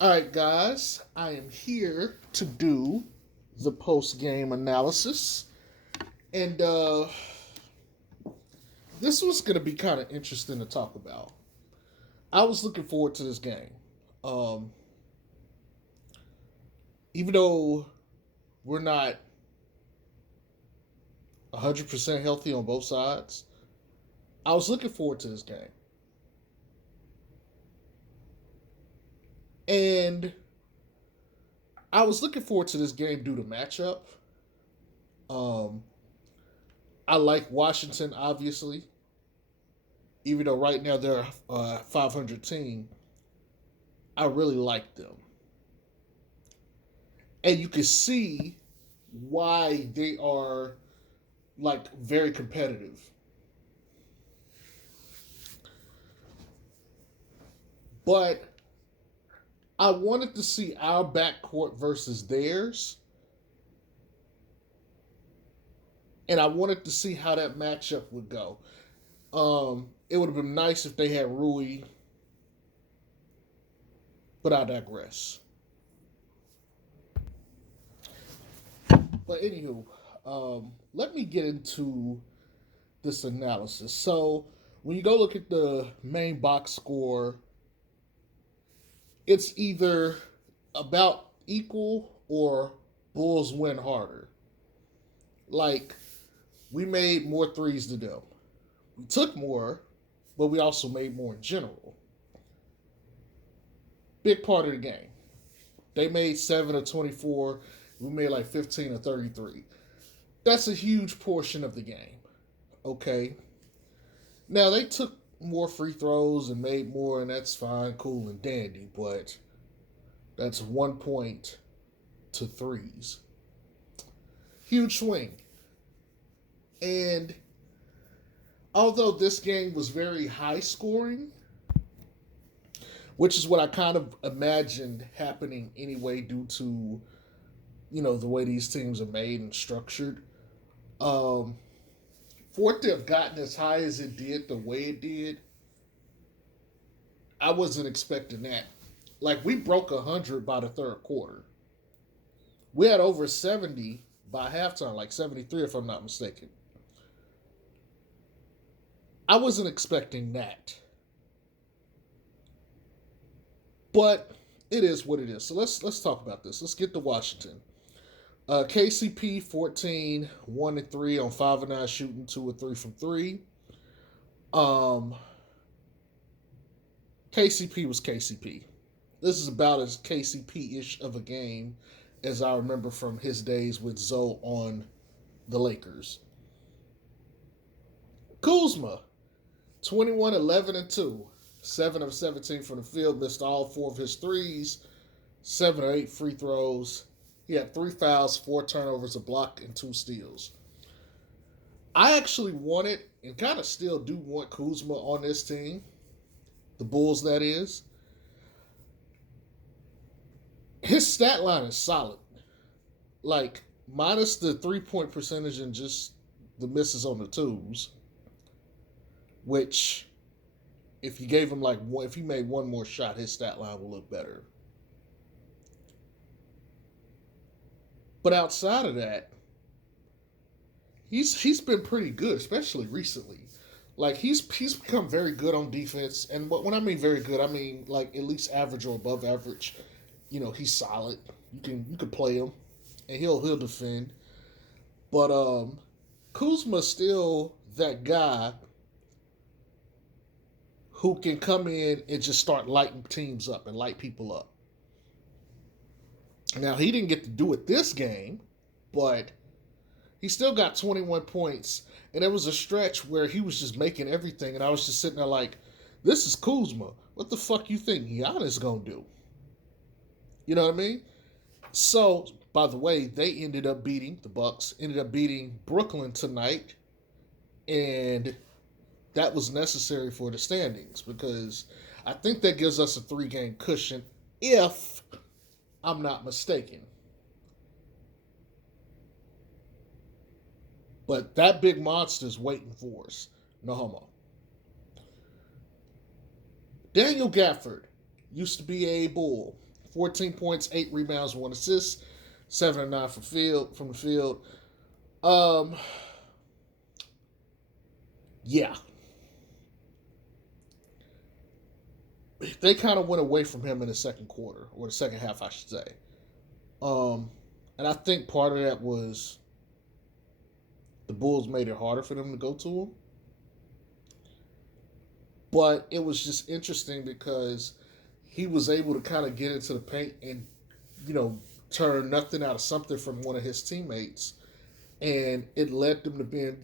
All right, guys, I am here to do the post game analysis. And this was going to be kind of interesting to talk about. I was looking forward to this game. Um, Even though we're not 100% healthy on both sides, I was looking forward to this game. And I was looking forward to this game due to matchup. Um, I like Washington, obviously, even though right now they're a 500 team. I really like them. And you can see why they are like very competitive. But I wanted to see our backcourt versus theirs. And I wanted to see how that matchup would go. It would have been nice if they had Rui, but I digress. But anywho, let me get into this analysis. So when you go look at the main box score, it's either about equal or Bulls win harder. Like, we made more threes than them. We took more, but we also made more in general. Big part of the game. They made 7 of 24. We made like 15 of 33. That's a huge portion of the game. Okay. Now, they took more free throws and made more, and that's fine, cool, and dandy, but that's 1 point to threes. Huge swing. And although this game was very high scoring, which is what I kind of imagined happening anyway due to, the way these teams are made and structured. Um, for it to have gotten as high as it did, the way it did, I wasn't expecting that. Like, we broke 100 by the third quarter. We had over 70 by halftime, like 73 if I'm not mistaken. I wasn't expecting that. But it is what it is. So let's talk about this. Let's get to Washington. KCP 14, 1 and 3 on 5 and 9 shooting, 2 or 3 from 3. Um KCP was KCP. This is about as KCP-ish of a game as I remember from his days with Zoe on the Lakers. Kuzma, 21, 11 and 2. 7 of 17 from the field, missed all 4 of his threes, 7 or 8 free throws. He had 3 fouls, 4 turnovers, a block, and 2 steals. I actually wanted, and kind of still do want Kuzma on this team, the Bulls, that is. His stat line is solid. Like, minus the 3-point percentage and just the misses on the twos, which, if you gave him like one, if he made one more shot, his stat line will look better. But outside of that, he's been pretty good, especially recently. Like, he's become very good on defense, and when I mean very good, I mean like at least average or above average. He's solid. You can play him, and he'll defend. But Kuzma's still that guy who can come in and just start lighting teams up and light people up. Now, he didn't get to do it this game, but he still got 21 points. And there was a stretch where he was just making everything, and I was just sitting there like, this is Kuzma. What the fuck you think Giannis gonna do? You know what I mean? So, by the way, they ended up beating the Bucks, ended up beating Brooklyn tonight, and that was necessary for the standings because I think that gives us a 3-game cushion if I'm not mistaken. But that big monster's waiting for us. No homo. Daniel Gafford used to be a Bull. 14 points, 8 rebounds, 1 assist, 7 and 9 from the field. Um, yeah, they kind of went away from him in the second quarter, or the second half, I should say. And I think part of that was the Bulls made it harder for them to go to him. But it was just interesting because he was able to kind of get into the paint and, turn nothing out of something from one of his teammates. And it led them to being,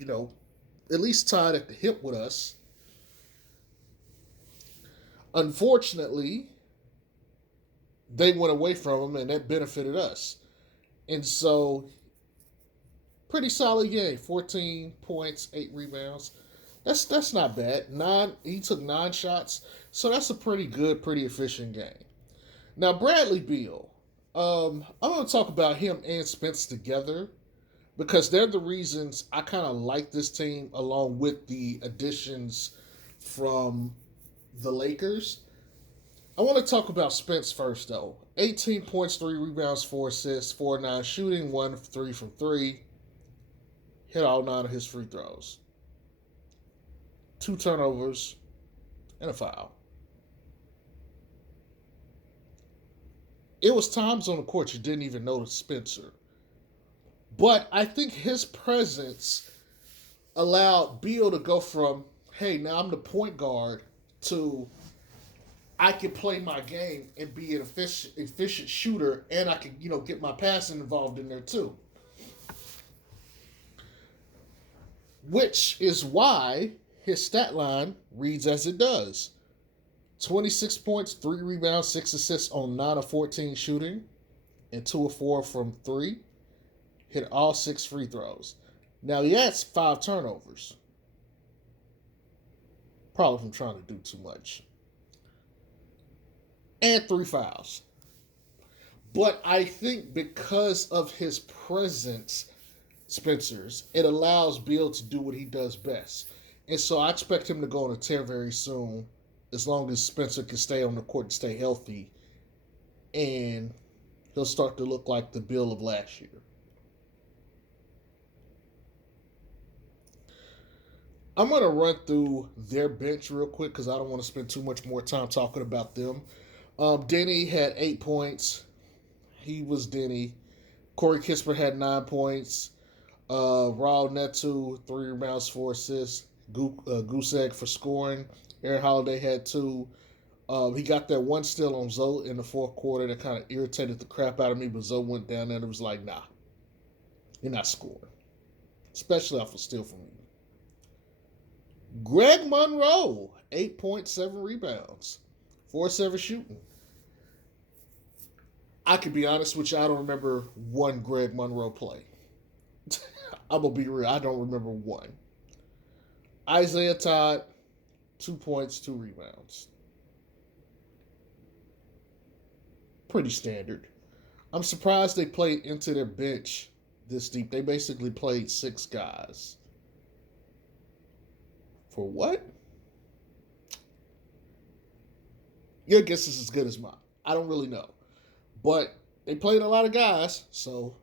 at least tied at the hip with us. Unfortunately, they went away from him, and that benefited us. And so, pretty solid game. 14 points, 8 rebounds. That's not bad. He took 9 shots, so that's a pretty good, pretty efficient game. Now, Bradley Beal. I'm going to talk about him and Spence together because they're the reasons I kind of like this team, along with the additions from the Lakers. I want to talk about Spence first, though. 18 points, 3 rebounds, 4 assists, 4-9 shooting, 1-3 from 3. Hit all 9 of his free throws. 2 turnovers and a foul. It was times on the court you didn't even notice Spencer. But I think his presence allowed Beal to go from, hey, now I'm the point guard, to I can play my game and be an efficient shooter, and I can, get my passing involved in there too. Which is why his stat line reads as it does. 26 points, 3 rebounds, 6 assists on 9 of 14 shooting, and 2 of 4 from 3. Hit all 6 free throws. Now he has 5 turnovers. Probably from trying to do too much. And 3 fouls. But I think because of his presence, Spencer's, it allows Beal to do what he does best. And so I expect him to go on a tear very soon, as long as Spencer can stay on the court and stay healthy. And he'll start to look like the Beal of last year. I'm going to run through their bench real quick because I don't want to spend too much more time talking about them. Denny had 8 points. He was Denny. Corey Kispert had 9 points. Raul Neto, 3 rebounds, 4 assists. Goose egg for scoring. Aaron Holiday had 2. He got that one steal on Zoe in the fourth quarter that kind of irritated the crap out of me, but Zoe went down there and was like, nah, you're not scoring. Especially off a steal from you. Greg Monroe, 8.7 rebounds, 4-7 shooting. I can be honest with you, I don't remember one Greg Monroe play. I'm going to be real, I don't remember one. Isaiah Todd, 2 points, 2 rebounds. Pretty standard. I'm surprised they played into their bench this deep. They basically played 6 guys. For what? Your guess is as good as mine. I don't really know. But they played a lot of guys. So,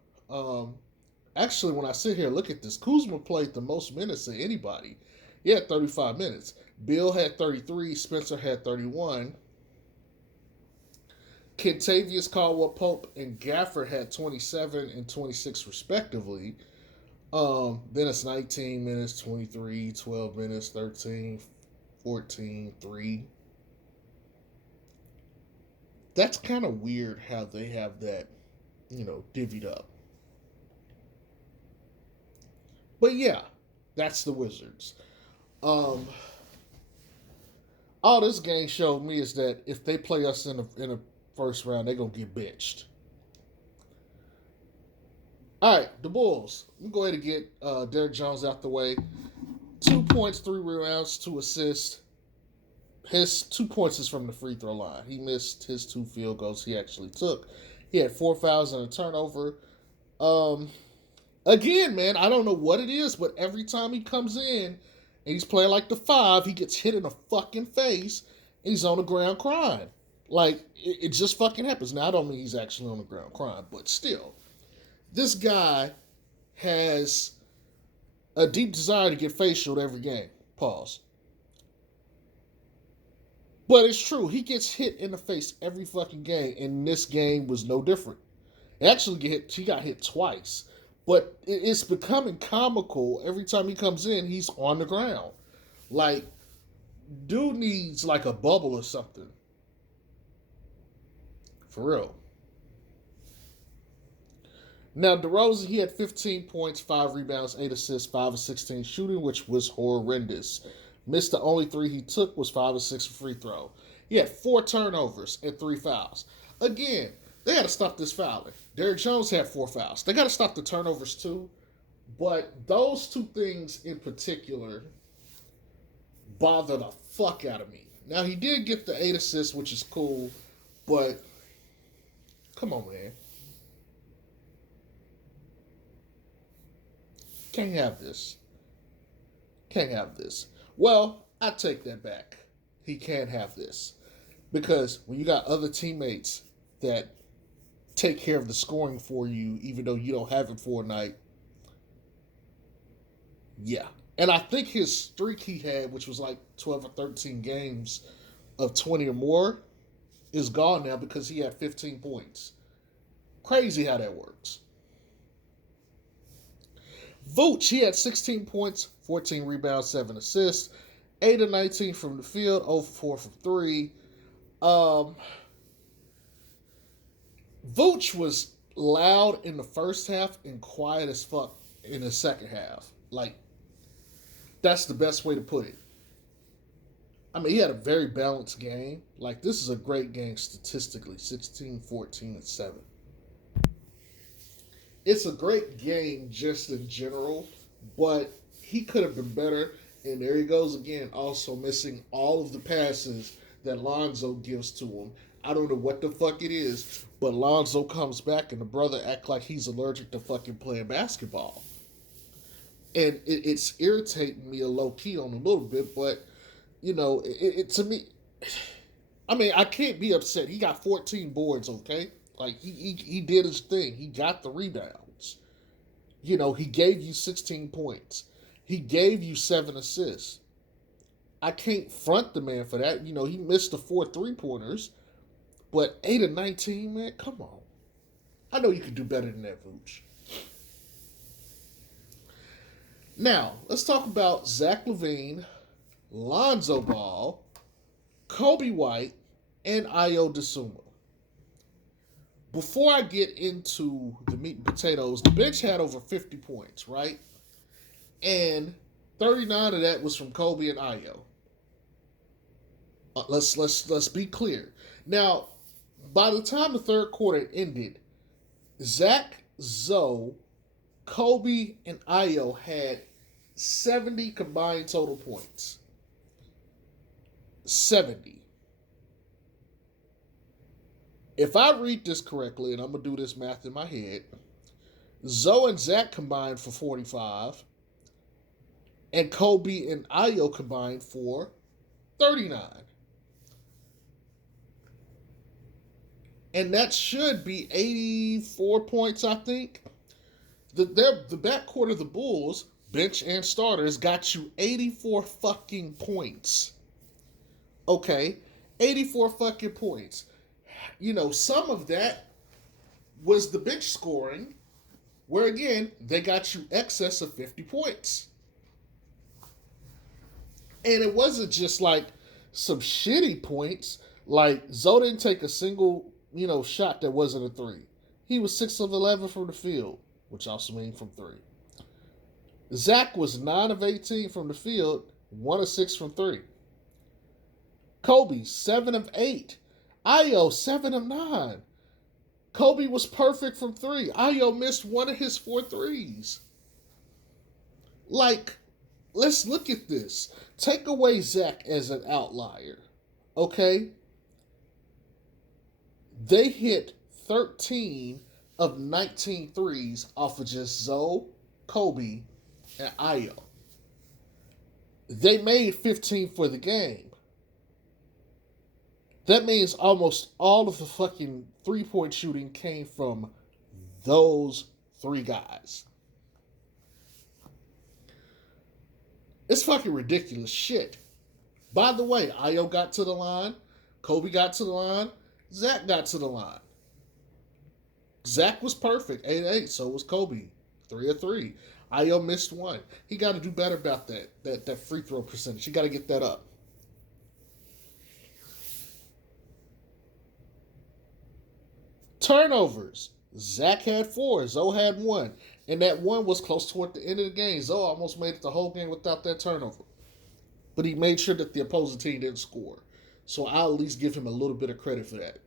actually, when I sit here and look at this, Kuzma played the most minutes of anybody. He had 35 minutes. Beal had 33. Spencer had 31. Kentavious Caldwell-Pope and Gafford had 27 and 26 respectively. Then it's 19 minutes, 23, 12 minutes, 13, 14, 3. That's kind of weird how they have that, divvied up. But yeah, that's the Wizards. All this game showed me is that if they play us in a first round, they're going to get benched. All right, the Bulls. I'm going to get Derrick Jones out the way. 2 points, 3 rebounds, 2 assists. His 2 points is from the free throw line. He missed his 2 field goals he actually took. He had 4 fouls and a turnover. Again, man, I don't know what it is, but every time he comes in and he's playing like the 5, he gets hit in the fucking face and he's on the ground crying. Like, it just fucking happens. Now, I don't mean he's actually on the ground crying, but still, this guy has a deep desire to get facialed every game. Pause. But it's true. He gets hit in the face every fucking game, and this game was no different. Actually, he got hit twice. But it's becoming comical every time he comes in. He's on the ground. Like, dude needs like a bubble or something. For real. Now, DeRozan, he had 15 points, 5 rebounds, 8 assists, 5 of 16 shooting, which was horrendous. Missed the only 3 he took was 5 of 6 free throw. He had 4 turnovers and 3 fouls. Again, they got to stop this fouling. Derrick Jones had 4 fouls. They got to stop the turnovers too. But those 2 things in particular bother the fuck out of me. Now, he did get the 8 assists, which is cool, but come on, man. Can't have this. Can't have this. Well, I take that back. He can't have this. Because when you got other teammates that take care of the scoring for you, even though you don't have it for a night, yeah. And I think his streak he had, which was like 12 or 13 games of 20 or more, is gone now because he had 15 points. Crazy how that works. Vooch, he had 16 points, 14 rebounds, 7 assists, 8 of 19 from the field, 0 for 4 from 3. Vooch was loud in the first half and quiet as fuck in the second half. Like, that's the best way to put it. I mean, he had a very balanced game. Like, this is a great game statistically, 16, 14, and 7. It's a great game just in general, but he could have been better. And there he goes again, also missing all of the passes that Lonzo gives to him. I don't know what the fuck it is, but Lonzo comes back and the brother act like he's allergic to fucking playing basketball. And it's irritating me a low key on a little bit, but you know, it to me, I mean, I can't be upset. He got 14 boards, okay? Like, he did his thing. He got the rebounds. You know, he gave you 16 points. He gave you 7 assists. I can't front the man for that. You know, he missed the 4 3-pointers, but 8 of 19, man, come on. I know you could do better than that, Vooch. Now, let's talk about Zach LaVine, Lonzo Ball, Kobe White, and Ayo Dosunmu. Before I get into the meat and potatoes, the bench had over 50 points, right? And 39 of that was from Kobe and Ayo. Let's be clear. Now, by the time the third quarter ended, Zach, Zoe, Kobe, and Ayo had 70 combined total points. 70. If I read this correctly, and I'm going to do this math in my head, Zoe and Zach combined for 45, and Kobe and Ayo combined for 39. And that should be 84 points, I think. The backcourt of the Bulls, bench and starters, got you 84 fucking points. Okay? 84 fucking points. You know, some of that was the bench scoring, where again, they got you excess of 50 points. And it wasn't just like some shitty points. Like, Zoe didn't take a single, shot that wasn't a 3. He was 6 of 11 from the field, which also means from 3. Zach was 9 of 18 from the field, 1 of 6 from 3. Kobe, 7 of 8. Ayo, 7 of 9. Kobe was perfect from 3. Ayo missed 1 of his 4 threes. Like, let's look at this. Take away Zach as an outlier, okay? They hit 13 of 19 threes off of just Zoe, Kobe, and Ayo. They made 15 for the game. That means almost all of the fucking 3-point shooting came from those three guys. It's fucking ridiculous shit. By the way, Io got to the line, Kobe got to the line, Zach got to the line. Zach was perfect, 8-8. So was Kobe, 3 of 3. Io missed one. He got to do better about that free throw percentage. He got to get that up. Turnovers. Zach had 4. Zoe had 1. And that one was close toward the end of the game. Zoe almost made it the whole game without that turnover. But he made sure that the opposing team didn't score. So I'll at least give him a little bit of credit for that.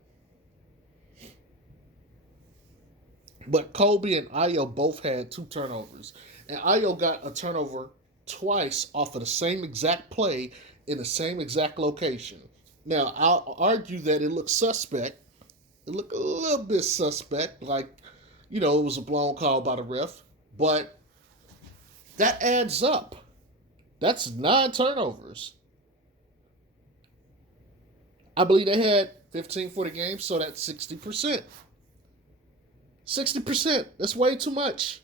But Kobe and Io both had 2 turnovers. And Io got a turnover twice off of the same exact play in the same exact location. Now, I'll argue that it looked suspect. It looked a little bit suspect, like, it was a blown call by the ref. But that adds up. That's 9 turnovers. I believe they had 15 for the game, so that's 60%. 60%. That's way too much.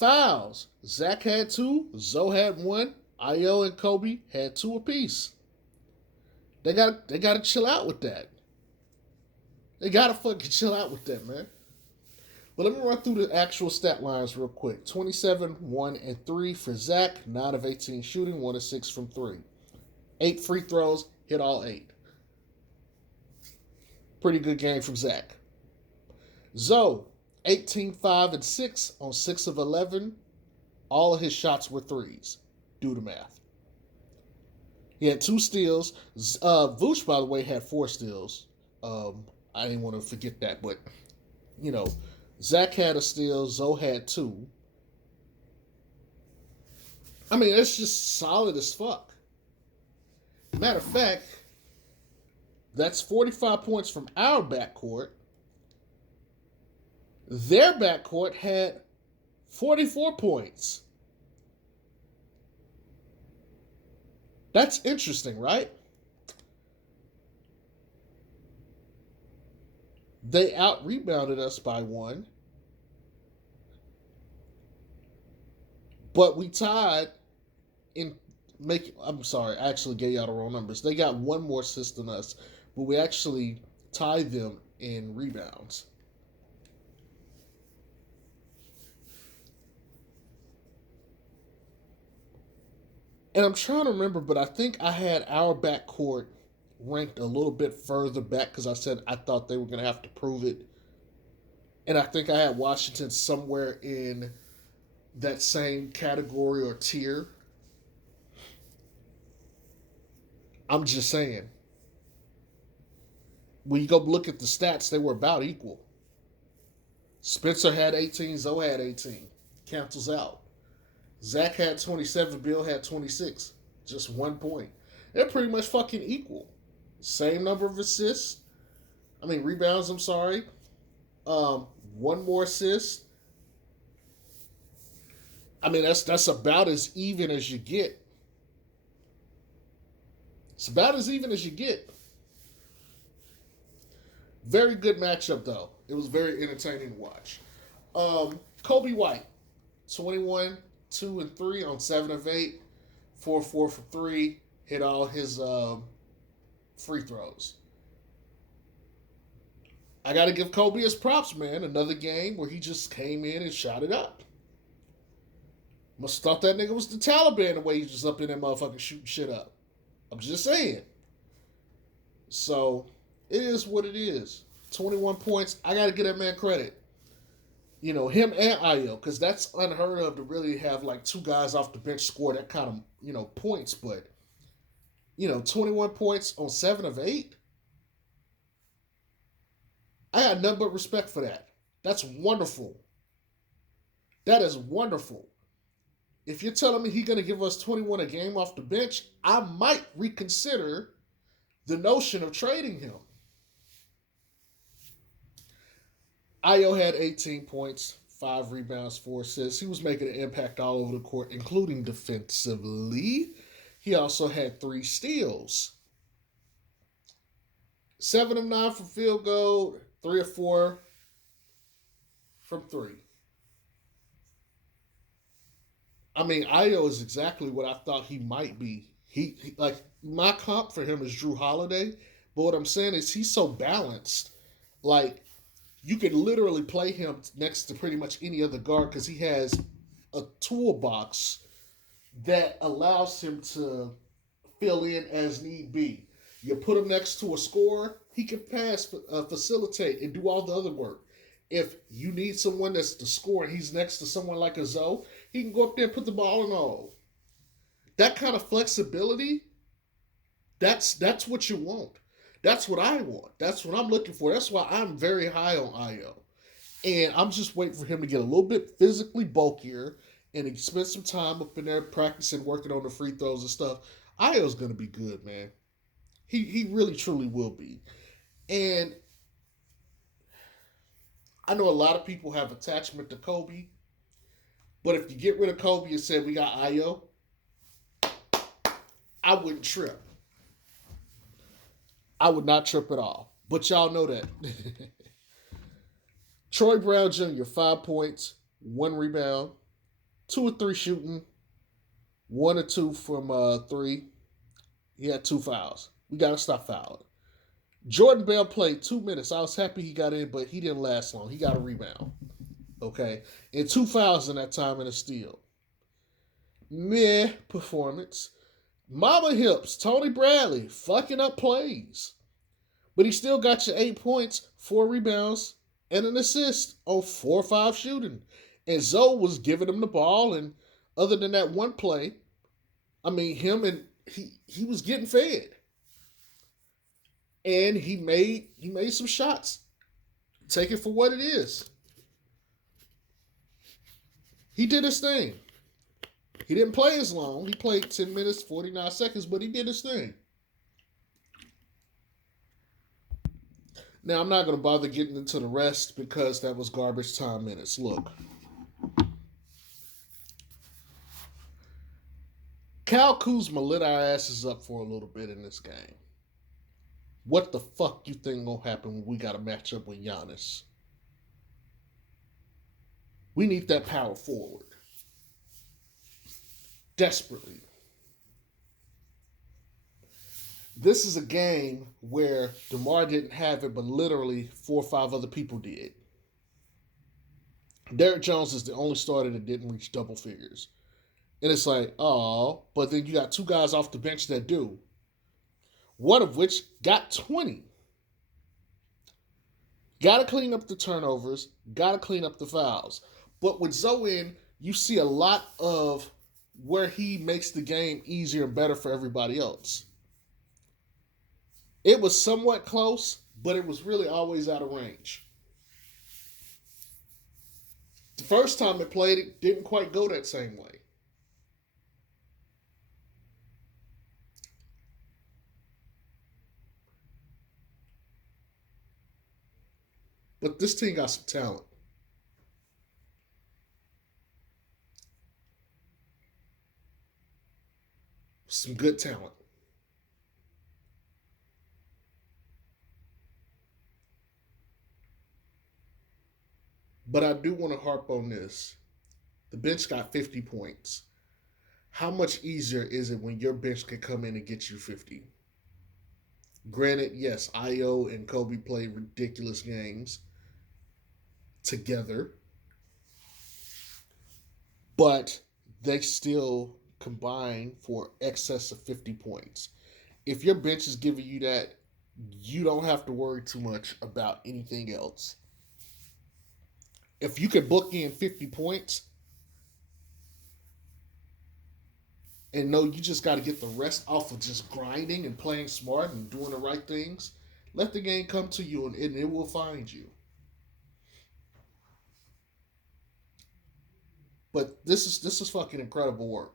Fouls. Zach had 2. Zoe had 1. Io and Kobe had 2 apiece. They got to chill out with that. They got to fucking chill out with that, man. But let me run through the actual stat lines real quick. 27, 1, and 3 for Zach. 9 of 18 shooting. 1 of 6 from 3. 8 free throws. Hit all 8. Pretty good game from Zach. Zoe, 18, 5, and 6 on 6 of 11. All of his shots were threes. Do the math. He had 2 steals. Vooch, by the way, had 4 steals. I didn't want to forget that, but, Zach had a steal. Zoe had 2. I mean, it's just solid as fuck. Matter of fact, that's 45 points from our backcourt. Their backcourt had 44 points. That's interesting, right? They out-rebounded us by 1. But we tied I'm sorry, I actually gave y'all the wrong numbers. They got 1 more assist than us, but we actually tied them in rebounds. And I'm trying to remember, but I think I had our backcourt ranked a little bit further back because I said I thought they were going to have to prove it. And I think I had Washington somewhere in that same category or tier. I'm just saying. When you go look at the stats, they were about equal. Spencer had 18, Zoe had 18. Cancels out. Zach had 27, Beal had 26. Just 1 point. They're pretty much fucking equal. Same number of assists. Rebounds, I'm sorry. 1 more assist. That's about as even as you get. It's about as even as you get. Very good matchup, though. It was very entertaining to watch. Kobe White, 21, 2, and 3 on 7 of 8. 4 for 3. Hit all his free throws. I got to give Kobe his props, man. Another game where he just came in and shot it up. Must have thought that nigga was the Taliban the way he was just up in that motherfucker shooting shit up. I'm just saying. So, it is what it is. 21 points. I got to give that man credit. Him and Io, because that's unheard of to really have like 2 guys off the bench score that kind of, points. But, 21 points on 7 of 8. I got nothing but respect for that. That's wonderful. That is wonderful. If you're telling me he's going to give us 21 a game off the bench, I might reconsider the notion of trading him. Io had 18 points, 5 rebounds, 4 assists. He was making an impact all over the court, including defensively. He also had 3 steals. 7 of 9 from field goal, 3 or 4 from three. I mean, Io is exactly what I thought he might be. He like my comp for him is Drew Holiday, but what I'm saying is he's so balanced. Like you could literally play him next to pretty much any other guard because he has a toolbox that allows him to fill in as need be. You put him next to a scorer, he can pass, facilitate, and do all the other work. If you need someone that's the scorer and he's next to someone like a Zoe, he can go up there and put the ball in all. That kind of flexibility, that's what you want. That's what I want. That's what I'm looking for. That's why I'm very high on Io. And I'm just waiting for him to get a little bit physically bulkier and he spend some time up in there practicing, working on the free throws and stuff. Io's gonna be good, man. He really truly will be. And I know a lot of people have attachment to Kobe, but if you get rid of Kobe and said we got Io, I wouldn't trip. I would not trip at all. But y'all know that. Troy Brown Jr., 5 points, 1 rebound, 2 or 3 shooting, 1 or 2 from three. He had 2 fouls. We got to stop fouling. Jordan Bell played 2 minutes. I was happy he got in, but he didn't last long. He got a rebound. Okay. And 2 fouls in that time and a steal. Meh performance. Mama hips, Tony Bradley, fucking up plays. But he still got you 8 points, 4 rebounds, and an assist on 4 or 5 shooting. And Zoe was giving him the ball, and other than that one play, I mean, him and he was getting fed. And he made some shots. Take it for what it is. He did his thing. He didn't play as long. He played 10 minutes, 49 seconds, but he did his thing. Now, I'm not going to bother getting into the rest because that was garbage time minutes. Look, Cal Kuzma lit our asses up for a little bit in this game. What the fuck you think gonna happen when we got to match up with Giannis? We need that power forward. Desperately. This is a game where DeMar didn't have it, but literally 4 or 5 other people did. Derrick Jones is the only starter that didn't reach double figures. And it's like, oh, but then you got 2 guys off the bench that do. One of which got 20. Got to clean up the turnovers. Got to clean up the fouls. But with Zoe in, you see a lot of where he makes the game easier and better for everybody else. It was somewhat close, but it was really always out of range. The first time it played, it didn't quite go that same way. But this team got some talent. Some good talent. But I do want to harp on this. The bench got 50 points. How much easier is it when your bench can come in and get you 50? Granted, yes, Io and Kobe played ridiculous games together, but they still combine for excess of 50 points. If your bench is giving you that, you don't have to worry too much about anything else. If you can book in 50 points and know you just got to get the rest off of just grinding and playing smart and doing the right things, let the game come to you and it will find you. But this is fucking incredible work.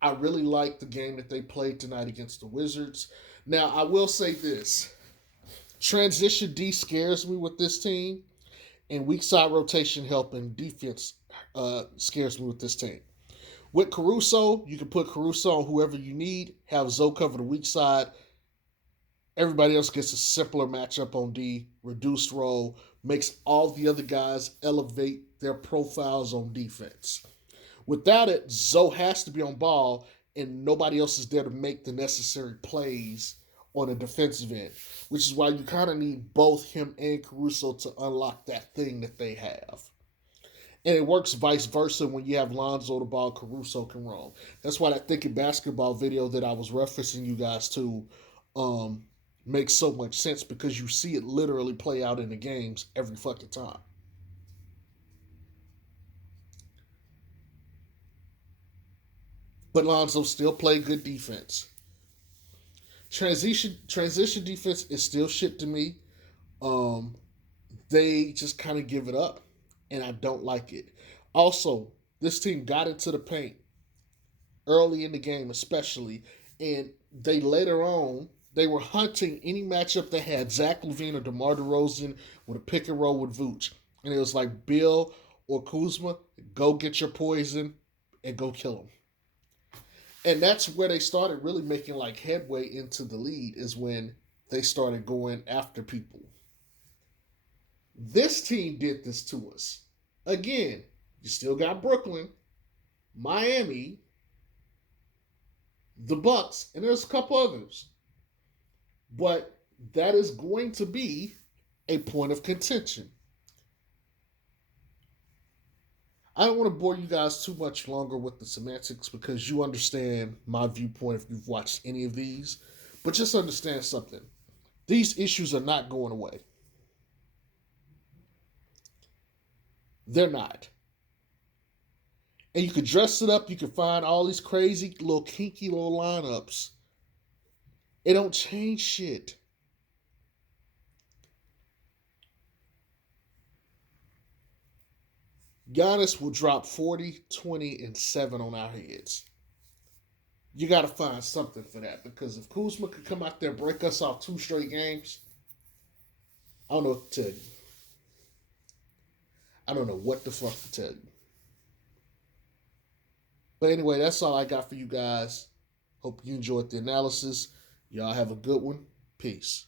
I really like the game that they played tonight against the Wizards. Now, I will say this. Transition D scares me with this team, and weak side rotation help and defense scares me with this team. With Caruso, you can put Caruso on whoever you need, have Zoe cover the weak side, Everybody else gets a simpler matchup on D, reduced role, makes all the other guys elevate their profiles on defense. Without it, Zoe has to be on ball, and nobody else is there to make the necessary plays on the defensive end, which is why you kind of need both him and Caruso to unlock that thing that they have. And it works vice versa when you have Lonzo the ball, Caruso can roam. That's why that thinking basketball video that I was referencing you guys to um, makes so much sense, because you see it literally play out in the games every fucking time. But Lonzo still played good defense. Transition defense is still shit to me. Um, they just kind of give it up, and I don't like it. Also, this team got into the paint early in the game, especially, and they later on they were hunting any matchup that had Zach LaVine or DeMar DeRozan with a pick and roll with Vooch, and it was like Beal or Kuzma, go get your poison and go kill them. And that's where they started really making like headway into the lead, is when they started going after people. This team did this to us. Again, you still got Brooklyn, Miami, the Bucks, and there's a couple others. But that is going to be a point of contention. I don't want to bore you guys too much longer with the semantics, because you understand my viewpoint if you've watched any of these. But just understand something. These issues are not going away. They're not. And you could dress it up. You can find all these crazy little kinky little lineups. It don't change shit. Giannis will drop 40, 20, and 7 on our heads. You got to find something for that, because if Kuzma could come out there and break us off 2 straight games, I don't know what to tell you. I don't know what the fuck to tell you. But anyway, that's all I got for you guys. Hope you enjoyed the analysis. Y'all have a good one. Peace.